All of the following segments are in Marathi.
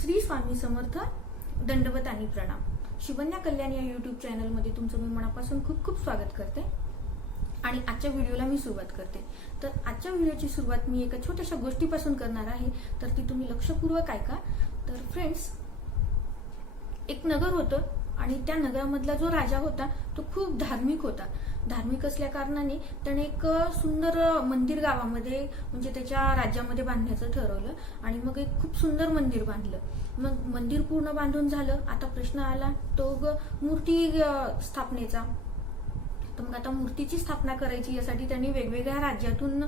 श्री स्वामी समर्थ. दंडवत आणि प्रणाम. शिवन्या कल्याण या युट्यूब चॅनलमध्ये तुमचं मी मनापासून खूप खूप स्वागत करते आणि आजच्या व्हिडिओला मी सुरुवात करते. तर आजच्या व्हिडिओची सुरुवात मी एका छोट्याशा गोष्टीपासून करणार आहे, तर ती तुम्ही लक्षपूर्वक ऐका. तर फ्रेंड्स, एक नगर होतं आणि त्या नगरामधला जो राजा होता तो खूप धार्मिक होता. धार्मिक असल्या कारणाने त्याने एक सुंदर मंदिर गावामध्ये म्हणजे त्याच्या राज्यामध्ये बांधण्याचं ठरवलं आणि मग एक खूप सुंदर मंदिर बांधलं. मग मंदिर पूर्ण बांधून झालं. आता प्रश्न आला तो मूर्ती स्थापनेचा. तर मग आता मूर्तीची स्थापना करायची यासाठी त्यांनी वेगवेगळ्या राज्यातून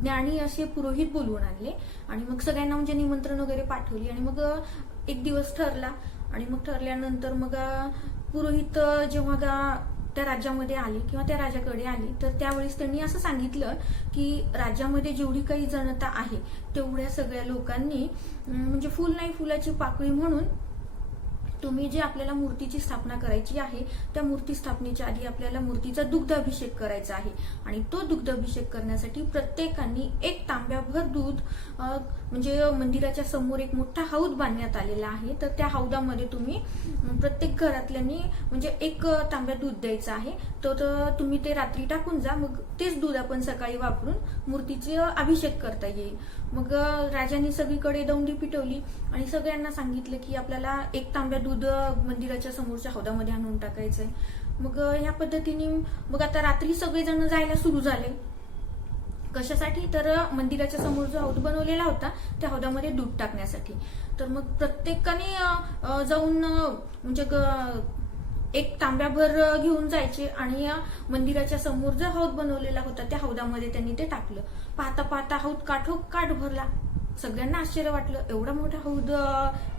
ज्ञानी असे पुरोहित बोलवून आणले आणि मग सगळ्यांना म्हणजे निमंत्रण वगैरे पाठवली आणि मग एक दिवस ठरला आणि मग ठरल्यानंतर मग पुरोहित जेव्हा त्या राज्यामध्ये आली किंवा त्या राजाकडे आली तर त्यावेळेस त्यांनी असं सांगितलं की राज्यामध्ये जेवढी काही जनता आहे तेवढ्या सगळ्या लोकांनी म्हणजे फुल नाही फुलाची पाकळी म्हणून तुम्ही जे आपल्याला मूर्तीची स्थापना करायची आहे त्या मूर्ती स्थापनेच्या आधी आपल्याला मूर्तीचा दुग्धाभिषेक करायचा आहे आणि तो दुग्धाभिषेक करण्यासाठी प्रत्येकाने एक तांब्याभर दूध म्हणजे मंदिराच्या समोर एक मोठा हौद बांधण्यात आलेला आहे. तर त्या हौदामध्ये तुम्ही प्रत्येक घरातल्यांनी म्हणजे एक तांब्या दूध द्यायचं आहे. तर तुम्ही ते रात्री टाकून जा, मग तेच दूध आपण सकाळी वापरून मूर्तीचे अभिषेक करता येईल. मग राजांनी सगळीकडे दौंडी पिटवली आणि सगळ्यांना सांगितलं की आपल्याला एक तांब्या दूध मंदिराच्या समोरच्या हौदामध्ये आणून टाकायचंय. मग ह्या पद्धतीने मग आता रात्री सगळेजण जायला सुरू झाले. कशासाठी? तर मंदिराच्या समोर जो हौद बनवलेला होता त्या हौदामध्ये दूध टाकण्यासाठी. तर मग प्रत्येकाने जाऊन म्हणजे एक तांब्याभर घेऊन जायचे आणि मंदिराच्या समोर जो हौद बनवलेला होता त्या हौदामध्ये त्यांनी ते टाकलं. पाहता पाहता हौद काठोकाठ भरला. सगळ्यांना आश्चर्य वाटलं, एवढा मोठा हौद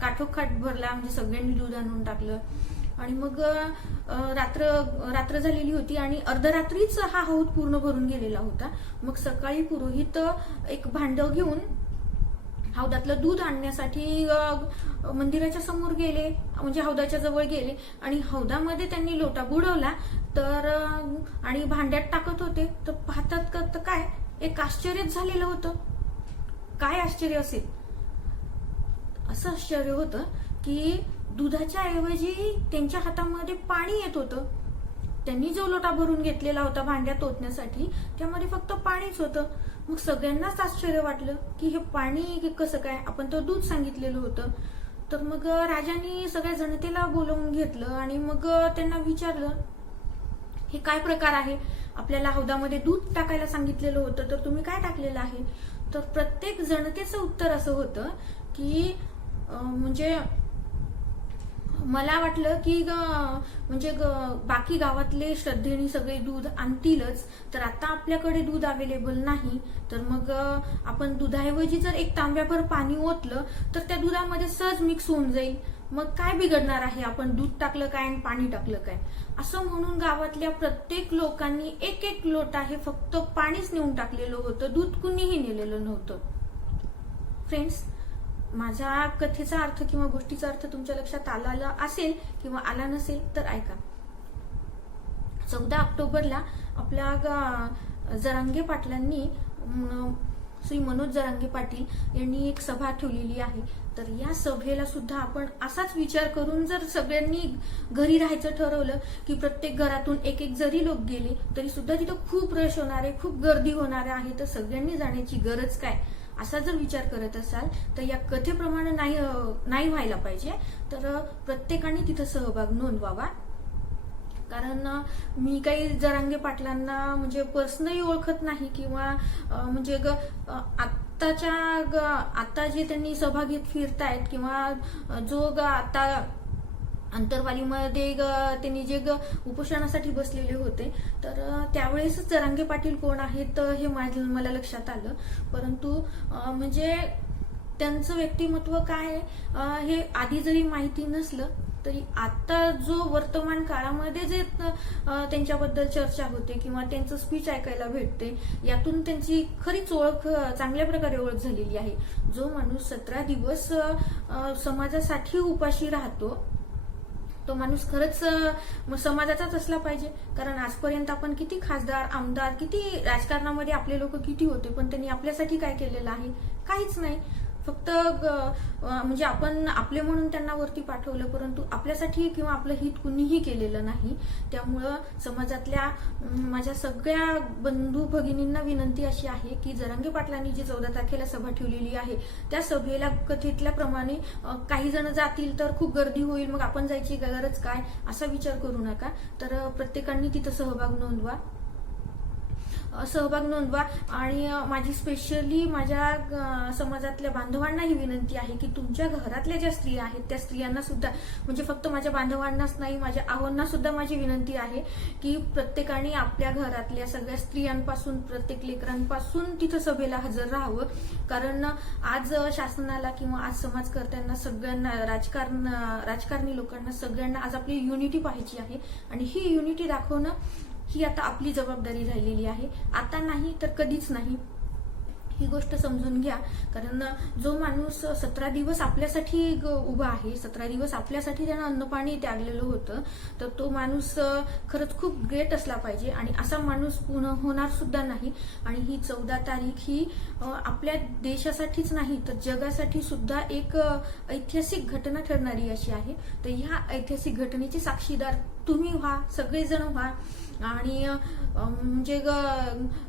काठोकाठ भरला म्हणजे सगळ्यांनी दूध आणून टाकलं. आणि मग रात्र झालेली होती आणि अर्धरात्रीच हा हौद पूर्ण भरून गेलेला होता. मग सकाळी पुरोहित एक भांड घेऊन हौदातलं दूध आणण्यासाठी मंदिराच्या समोर गेले म्हणजे हौदाच्या जवळ गेले आणि हौदामध्ये त्यांनी लोटा बुडवला तर आणि भांड्यात टाकत होते. तर पाहतात का काय एक आश्चर्यच झालेलं होतं. काय आश्चर्य असेल? असं आश्चर्य होतं की दुधाच्या ऐवजी त्यांच्या हातामध्ये पाणी येत होतं. त्यांनी जो लोटा भरून घेतलेला होता भांड्यात ओतण्यासाठी त्यामध्ये फक्त पाणीच होतं. मग सगळ्यांनाच आश्चर्य वाटलं की हे पाणी कसं काय, आपण तर दूध सांगितलेलं होतं. तर मग राजांनी सगळ्या जनतेला बोलवून घेतलं आणि मग त्यांना विचारलं हे काय प्रकार आहे, आपल्याला हौदामध्ये दूध टाकायला सांगितलेलं होतं तर तुम्ही काय टाकलेलं आहे? तर प्रत्येक जनतेचं उत्तर असं होतं की म्हणजे मला वाटलं की म्हणजे बाकी गावातले श्रद्धेने सगळे दूध आणतीलच, तर आता आपल्याकडे दूध अवेलेबल नाही, तर मग आपण दुधाऐवजी जर एक तांब्याभर पाणी ओतलं तर त्या दुधामध्ये सहज मिक्स होऊन जाईल. मग काय बिघडणार आहे, आपण दूध टाकलं काय आणि पाणी टाकलं काय, असं म्हणून गावातल्या प्रत्येक लोकांनी एक एक लोटा हे फक्त पाणीच नेऊन टाकलेलं होतं, दूध कुणीही नेलेलं नव्हतं. फ्रेंड्स, माझ्या कथेचा अर्थ किंवा गोष्टीचा अर्थ तुमच्या लक्षात आला असेल किंवा आला नसेल तर ऐका. 14 ऑक्टोबरला आपल्या जरांगे पाटलांनी श्री मनोज जरांगे पाटील यांनी एक सभा ठेवलेली आहे. तर या सभेला सुद्धा आपण असाच विचार करून जर सगळ्यांनी घरी राहायचं ठरवलं की प्रत्येक घरातून एक एक जरी लोक गेले तरी सुद्धा तिथं खूप रश होणार आहे, खूप गर्दी होणार आहे, तर सगळ्यांनी जाण्याची गरज काय असा जर विचार करत असाल तर या कथेप्रमाणे नाही व्हायला पाहिजे. तर प्रत्येकाने तिथं सहभाग नोंदवावा. कारण मी काही जरांगे पाटलांना म्हणजे पर्सनली ओळखत नाही किंवा म्हणजे आता जे त्यांनी सभा घेत फिरतायत किंवा जो आता अंतरवालीमध्ये त्यांनी जे उपोषणासाठी बसलेले होते तर त्यावेळेस जरांगे पाटील कोण आहेत हे मला लक्षात आलं. परंतु म्हणजे त्यांचं व्यक्तिमत्व काय हे आधी जरी माहिती नसलं तरी आता जो वर्तमान काळामध्ये जे त्यांच्याबद्दल चर्चा होते किंवा त्यांचं स्पीच ऐकायला भेटते यातून त्यांची खरीच ओळख चांगल्या प्रकारे ओळख झालेली आहे. जो माणूस 17 दिवस समाजासाठी उपाशी राहतो तो माणूस खरंच समाजाचाच असला पाहिजे. कारण आजपर्यंत आपण किती खासदार आमदार किती राजकारणामध्ये आपले लोक किती होते पण त्यांनी आपल्यासाठी काय केलेलं आहे? काहीच नाही. फक्त म्हणजे आपण आपले म्हणून त्यांना वरती पाठवलं, परंतु आपल्यासाठी किंवा आपलं हित कुणीही केलेलं नाही. त्यामुळं समाजातल्या माझ्या सगळ्या बंधू भगिनींना विनंती अशी आहे की जरांगे पाटलांनी जी 14 तारखेला सभा ठेवलेली आहे त्या सभेला कथितल्याप्रमाणे काही जण जातील तर खूप गर्दी होईल, मग आपण जायची गरज काय असा विचार करू नका. तर प्रत्येकाने तिथं सहभाग नोंदवा आणि माझी स्पेशली माझ्या समाजातल्या बांधवांना ही विनंती आहे की तुमच्या घरातल्या ज्या स्त्रिया आहेत त्या स्त्रियांना सुद्धा, म्हणजे फक्त माझ्या बांधवांनाच नाही, माझ्या आहोंना सुद्धा माझी विनंती आहे की प्रत्येकाने आपल्या घरातल्या सगळ्या स्त्रियांपासून, प्रत्येक लेकरांपासून तिथं सभेला हजर राहावं. कारण आज शासनाला किंवा आज समाजकर्त्यांना सगळ्यांना, राजकारणी लोकांना सगळ्यांना आज आपली युनिटी पाहायची आहे आणि ही युनिटी दाखवणं ही आता आपली जबाबदारी राहिलेली आहे. आता नाही तर कधीच नाही, ही गोष्ट समजून घ्या. कारण जो माणूस 17 दिवस आपल्यासाठी उभा आहे, 17 दिवस आपल्यासाठी त्यानं अन्नपाणी त्यागलेलं होतं, तर तो माणूस खरंच खूप ग्रेट असला पाहिजे आणि असा माणूस पुन्हा होणार सुद्धा नाही. आणि ही 14 तारीख ही आपल्या देशासाठीच नाही तर जगासाठी सुद्धा एक ऐतिहासिक घटना ठरणारी अशी आहे. तर ह्या ऐतिहासिक घटनेचे साक्षीदार तुम्ही व्हा, सगळेजण व्हा. आणि म्हणजे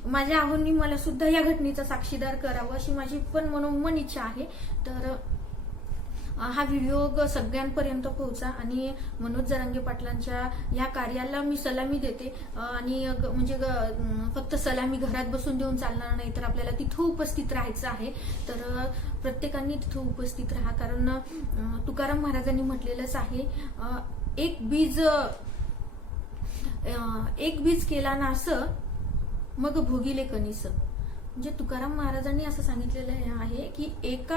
माझ्या आहोंनी मला सुद्धा या घटनेचा साक्षीदार करावं अशी माझी पण मनोमन इच्छा आहे. तर हा व्हिडिओ सगळ्यांपर्यंत पोहोचा आणि मनोज जरांगे पाटलांच्या या कार्याला मी सलामी देते. आणि म्हणजे फक्त सलामी घरात बसून देऊन चालणार नाही, तर आपल्याला तिथं उपस्थित राहायचं आहे. तर प्रत्येकाने तिथं उपस्थित राहा. कारण तुकाराम महाराजांनी म्हटलेलंच आहे, एक बीज केला नास मग भोगिले कणीस. म्हणजे तुकाराम महाराजांनी असं सांगितलेलं आहे की एक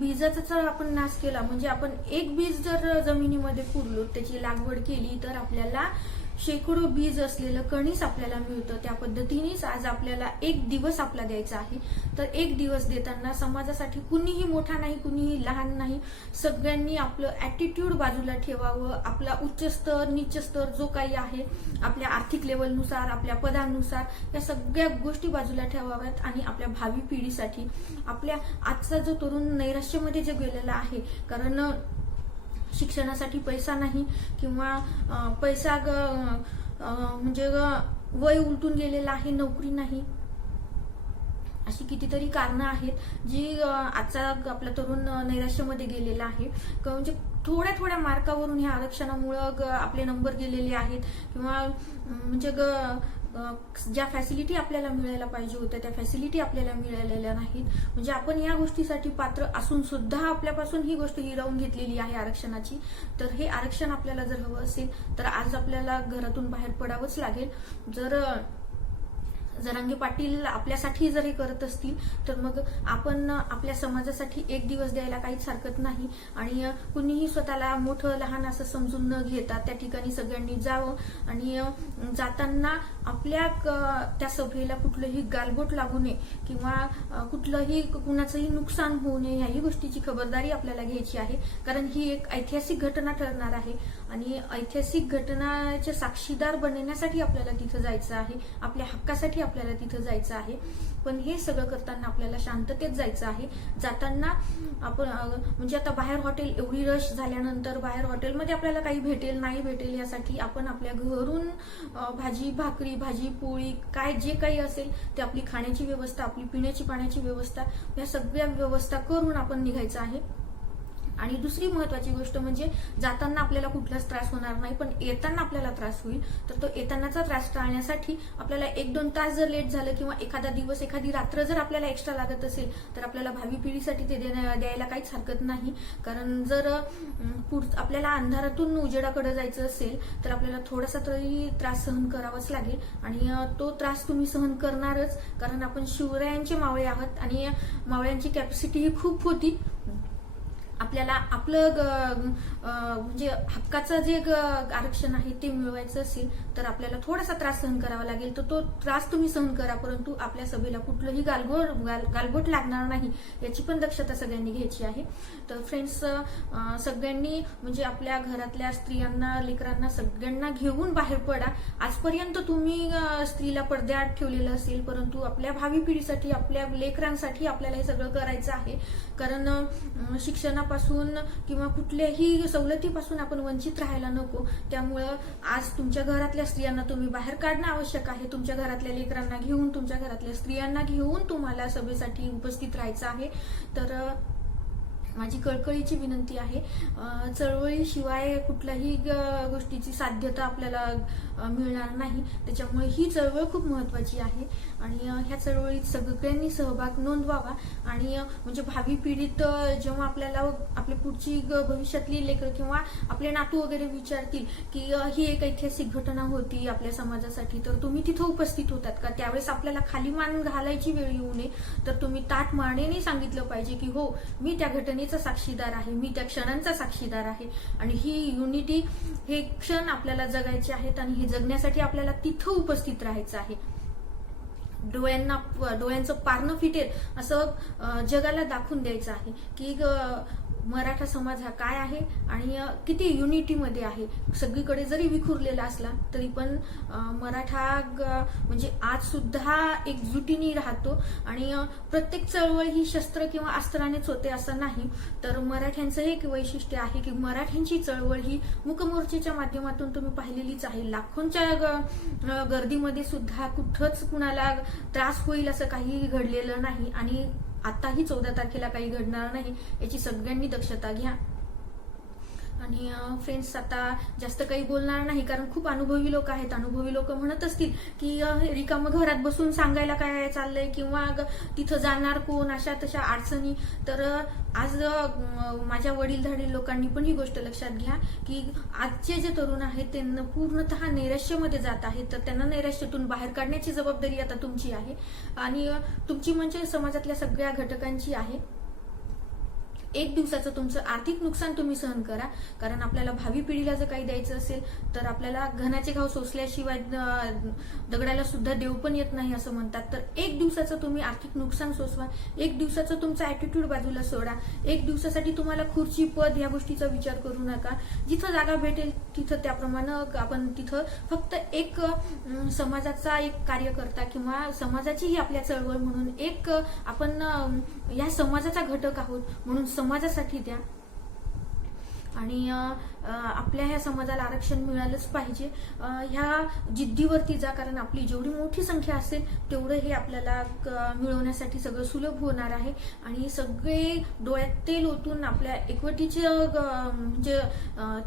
बीजाचा जर आपण नाश केला, म्हणजे आपण एक बीज जर जमिनीमध्ये पुरलो, त्याची लागवड केली, तर आपल्याला शेकडो बीज असलेलं कणीस आपल्याला मिळतं. त्या पद्धतीनेच आज आपल्याला एक दिवस आपला द्यायचा आहे. तर एक दिवस देताना समाजासाठी कुणीही मोठा नाही, कुणीही लहान नाही, सगळ्यांनी आपलं ऍटिट्यूड बाजूला ठेवावं. आपला उच्च स्तर, नीच स्तर जो काही आहे, आपल्या आर्थिक लेवलनुसार, आपल्या पदानुसार या सगळ्या गोष्टी बाजूला ठेवाव्यात आणि आपल्या भावी पिढीसाठी, आपल्या आजचा जो तरुण नैराश्यामध्ये जे गेलेला आहे, कारण शिक्षणासाठी पैसा नाही किंवा पैसा म्हणजे वय उलटून गेलेलं आहे, नोकरी नाही, अशी कितीतरी कारणं आहेत जी आजचा आपला तरुण नैराश्यामध्ये गेलेला आहे. म्हणजे थोड्या मार्कावरून ह्या आरक्षणामुळं आपले नंबर गेलेले आहेत किंवा म्हणजे ज्या फॅसिलिटी आपल्याला मिळायला पाहिजे होत्या त्या फॅसिलिटी आपल्याला मिळालेल्या नाहीत. म्हणजे आपण या गोष्टीसाठी पात्र असून सुद्धा आपल्यापासून ही गोष्ट हिरावून घेतलेली आहे आरक्षणाची. तर हे आरक्षण आपल्याला जर हवं असेल तर आज आपल्याला घरातून बाहेर पडावंच लागेल. जर जरांगे पाटील आपल्यासाठी जर हे करत असतील तर मग आपण आपल्या समाजासाठी एक दिवस द्यायला काहीच हरकत नाही. आणि कुणीही स्वतःला मोठं लहान असं समजून न घेता त्या ठिकाणी सगळ्यांनी जावं आणि जाताना आपल्या त्या सभेला कुठलंही गालबोट लागू नये किंवा कुठलंही कुणाचंही नुकसान होऊ नये, याही गोष्टीची खबरदारी आपल्याला घ्यायची आहे. कारण ही एक ऐतिहासिक घटना ठरणार आहे आणि ऐतिहासिक घटनाचे साक्षीदार बनण्यासाठी आपल्याला तिथं जायचं आहे, आपल्या हक्कासाठी आपल्याला तिथं जायचं आहे. पण हे सगळं करताना आपल्याला शांततेत जायचं आहे. जाताना आपण म्हणजे आता बाहेर हॉटेल एवढी रश झाल्यानंतर बाहेर हॉटेलमध्ये आपल्याला काही भेटेल नाही भेटेल यासाठी आपण आपल्या घरून भाजी भाकरी, भाजी पोळी काय जे काही असेल ते आपली खाण्याची व्यवस्था, आपली पिण्याची पाण्याची व्यवस्था, या सगळ्या व्यवस्था करून आपण निघायचं आहे. आणि दुसरी महत्वाची गोष्ट म्हणजे जाताना आपल्याला कुठलाच त्रास होणार नाही, पण येताना आपल्याला त्रास होईल. तर तो येतानाचा त्रास टाळण्यासाठी आपल्याला 1-2 तास जर लेट झालं किंवा एखादा दिवस, एखादी रात्र जर आपल्याला एक्स्ट्रा लागत असेल तर आपल्याला भावी पिढीसाठी ते द्यायला काहीच हरकत नाही. कारण जर आपल्याला अंधारातून उजेडाकडे जायचं असेल तर आपल्याला थोडासा तरी त्रास सहन करावाच लागेल आणि तो त्रास तुम्ही सहन करणारच. कारण आपण शिवरायांचे मावळे आहात आणि मावळ्यांची कॅपॅसिटी ही खूप होती. आपल्याला आपलं म्हणजे हक्काचं जे आरक्षण आहे ते मिळवायचं असेल तर आपल्याला थोडासा त्रास सहन करावा लागेल. तर तो त्रास तुम्ही सहन करा, परंतु आपल्या सभेला कुठलंही गालबोट लागणार नाही याची पण दक्षता सगळ्यांनी घ्यायची आहे. तर फ्रेंड्स, सगळ्यांनी म्हणजे आपल्या घरातल्या स्त्रियांना, लेकरांना सगळ्यांना घेऊन बाहेर पडा. आजपर्यंत तुम्ही स्त्रीला पडद्यात ठेवलेलं असेल, परंतु आपल्या भावी पिढीसाठी, आपल्या लेकरांसाठी आपल्याला हे सगळं करायचं आहे. कारण शिक्षणापासून किंवा कुठल्याही सवलतीपासून आपण वंचित राहायला नको. त्यामुळं आज तुमच्या घरातल्या स्त्रियांना तुम्ही बाहेर काढणं आवश्यक आहे. तुमच्या घरातल्या लेकरांना घेऊन, तुमच्या घरातल्या स्त्रियांना घेऊन तुम्हाला सभेसाठी उपस्थित राहायचं आहे. तर माझी कळकळीची विनंती आहे, चळवळीशिवाय कुठल्याही गोष्टीची साध्यता आपल्याला मिळणार नाही. त्याच्यामुळे ही चळवळ खूप महत्वाची आहे आणि ह्या चळवळीत सगळ्यांनी सहभाग नोंदवावा. आणि म्हणजे भावी पिढीत जेव्हा आपल्याला आपली पुढची भविष्यातली लेकरं किंवा आपले नातू वगैरे विचारतील की ही एक ऐतिहासिक घटना होती आपल्या समाजासाठी, तर तुम्ही तिथं उपस्थित होतात का? त्यावेळेस आपल्याला खाली मान घालायची वेळ येऊ नये, तर तुम्ही ताठ मानेने सांगितलं पाहिजे की हो, मी त्या घटनेचा साक्षीदार आहे, मी त्या क्षणांचा साक्षीदार आहे. आणि ही युनिटी, हे क्षण आपल्याला जगायचे आहेत आणि हे जगण्यासाठी आपल्याला तिथं उपस्थित राहायचं आहे. डोळ्यांचं पारणं फिटेल असं जगाला दाखवून द्यायचं आहे की मराठा समाज हा काय आहे आणि किती युनिटीमध्ये आहे. सगळीकडे जरी विखुरलेला असला तरी पण मराठा म्हणजे आज सुद्धा एकजुटीने राहतो. आणि प्रत्येक चळवळ ही शस्त्र किंवा अस्त्रानेच होते असं नाही. तर मराठ्यांचं एक वैशिष्ट्य आहे की मराठ्यांची चळवळ ही मूकमोर्चेच्या माध्यमातून तुम्ही पाहिलेलीच आहे. लाखोंच्या गर्दीमध्ये सुद्धा कुठंच कुणाला त्रास होईल असं काही घडलेलं नाही आणि आताही 14 तारखेला काही घडणार नाही याची सगळ्यांनी दक्षता घ्या. आणि फ्रेंड्स, आता जास्त काही बोलणार नाही कारण खूप अनुभवी लोक आहेत. अनुभवी लोक म्हणत असतील की रिकामं घरात बसून सांगायला काय चाललंय किंवा तिथं जाणार कोण, अशा तशा अडचणी. तर आज माझ्या वडीलधारी लोकांनी पण ही गोष्ट लक्षात घ्या की आजचे जे तरुण आहेत त्यांना पूर्णतः नैराश्यामध्ये जात आहेत. तर त्यांना नैराश्यातून बाहेर काढण्याची जबाबदारी आता तुमची आहे आणि तुमची म्हणजे समाजातल्या सगळ्या घटकांची आहे. एक दिवसाचं तुमचं आर्थिक नुकसान तुम्ही सहन करा, कारण आपल्याला भावी पिढीला जर काही द्यायचं असेल तर आपल्याला घनाचे घाव सोसल्याशिवाय दगडाला सुद्धा देव पण येत नाही असं म्हणतात. तर एक दिवसाचं तुम्ही आर्थिक नुकसान सोसवा, एक दिवसाचं तुमचा ऍटिट्यूड बाजूला सोडा. एक दिवसासाठी तुम्हाला खुर्ची, पद या गोष्टीचा विचार करू नका. जिथं जागा भेटेल तिथं त्याप्रमाणे आपण तिथं फक्त एक समाजाचा एक कार्यकर्ता किंवा समाजाची ही आपल्या चळवळ म्हणून एक आपण या समाजाचा घटक आहोत म्हणून समाजासाठी द्या. आणि आपल्या ह्या समाजाला आरक्षण मिळालंच पाहिजे ह्या जिद्दीवरती जा, कारण आपली जेवढी मोठी संख्या असेल तेवढं हे आपल्याला मिळवण्यासाठी सगळं सुलभ होणार आहे. आणि सगळे डोळ्यात तेल ओतून आपल्या एकवटीचे म्हणजे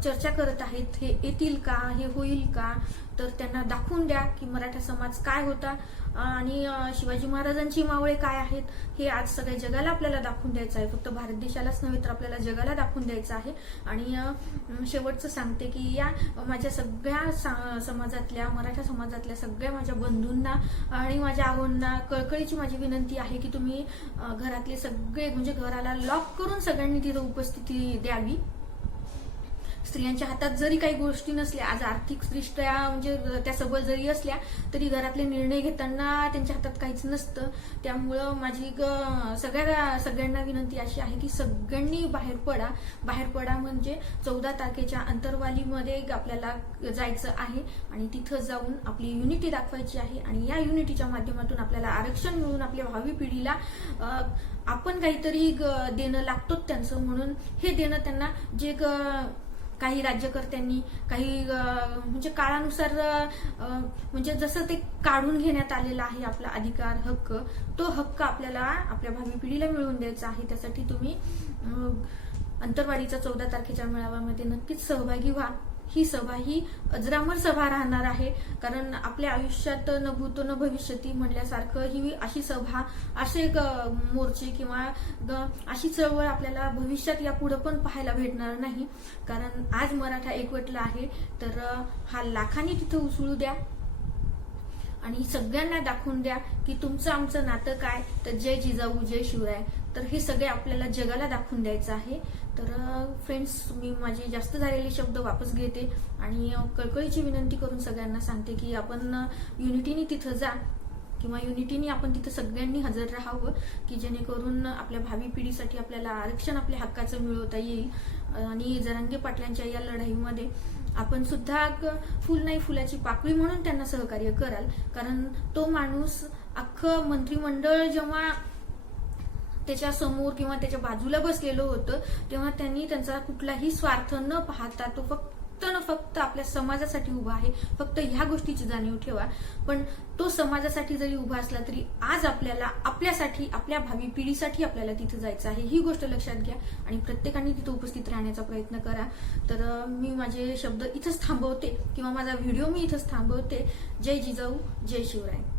चर्चा करत आहेत, हे येतील का, हे होईल का, तर त्यांना दाखवून द्या की मराठा समाज काय होता आणि शिवाजी महाराजांची मावळे काय आहेत हे आज सगळ्या जगाला आपल्याला दाखवून द्यायचं आहे. फक्त भारत देशालाच नव्हे तर आपल्याला जगाला दाखवून द्यायचं आहे. आणि शेवटचं सांगते की या माझ्या सगळ्या समाजातल्या, मराठा समाजातल्या सगळ्या माझ्या बंधूंना आणि माझ्या आहोंना कळकळीची माझी विनंती आहे की तुम्ही घरातले सगळे म्हणजे घराला लॉक करून सगळ्यांनी तिथं उपस्थिती द्यावी. स्त्रियांच्या हातात जरी काही गोष्टी नसल्या, आज आर्थिकदृष्ट्या म्हणजे त्या सबल जरी असल्या तरी घरातले निर्णय घेताना त्यांच्या हातात काहीच नसतं. त्यामुळं माझी सगळ्यांना विनंती अशी आहे की सगळ्यांनी बाहेर पडा म्हणजे 14 तारखेच्या अंतरवालीमध्ये आपल्याला जायचं आहे आणि तिथं जाऊन आपली युनिटी दाखवायची आहे. आणि या युनिटीच्या माध्यमातून आपल्याला आरक्षण मिळून आपल्या भावी पिढीला आपण काहीतरी देणं लागतोच त्यांचं, म्हणून हे देणं त्यांना जे काही राज्यकर्त्यांनी काही म्हणजे काळानुसार म्हणजे जसं ते काढून घेण्यात आलेला आहे आपला अधिकार, हक्क, तो हक्क आपल्याला आपल्या भावी पिढीला मिळवून द्यायचा आहे. त्यासाठी तुम्ही अंतरवालीच्या 14 तारखेच्या मेळाव्यामध्ये नक्कीच सहभागी व्हा. ही सभा ही अजरामर सभा राहणार आहे, कारण आपल्या आयुष्यात न भूतो न भविष्यती म्हणल्यासारखं ही अशी सभा, असे मोर्चे किंवा अशी चळवळ आपल्याला भविष्यात यापुढे पण पाहायला भेटणार नाही. कारण आज मराठा एकवटला आहे तर हा लाखांनी तिथं उसळू द्या. आणि सगळ्यांना दाखवून द्या की तुमचं आमचं नातं काय, तर जय जिजाऊ जय शिवराय. तर हे सगळे आपल्याला जगाला दाखवून द्यायचं आहे. तर फ्रेंड्स, मी माझे जास्त झालेले शब्द वापस घेते आणि कळकळीची विनंती करून सगळ्यांना सांगते की आपण युनिटीने तिथं जा किंवा युनिटीने आपण तिथं सगळ्यांनी हजर राहावं, की जेणेकरून आपल्या भावी पिढीसाठी आपल्याला आरक्षण आपल्या हक्काचं मिळवता येईल. आणि जरांगे पाटलांच्या या लढाईमध्ये आपण सुद्धा फुल नाही फुलाची पाकळी म्हणून त्यांना सहकार्य कराल. कारण तो माणूस अख्खं मंत्रिमंडळ जेव्हा त्याच्या समोर किंवा त्याच्या बाजूला बसलेलं होतं, तेव्हा त्यांनी त्यांचा कुठलाही स्वार्थ न पाहता तो फक्त आपल्या समाजासाठी उभा आहे. फक्त ह्या गोष्टीची जाणीव ठेवा. पण तो समाजासाठी जरी उभा असला तरी आज आपल्याला आपल्यासाठी, आपल्या भावी पिढीसाठी आपल्याला तिथे जायचं आहे. ही गोष्ट लक्षात घ्या आणि प्रत्येकाने तिथे उपस्थित राहण्याचा प्रयत्न करा. तर मी माझे शब्द इथंच थांबवते किंवा माझा व्हिडिओ मी इथंच थांबवते. जय जिजाऊ जय शिवराय.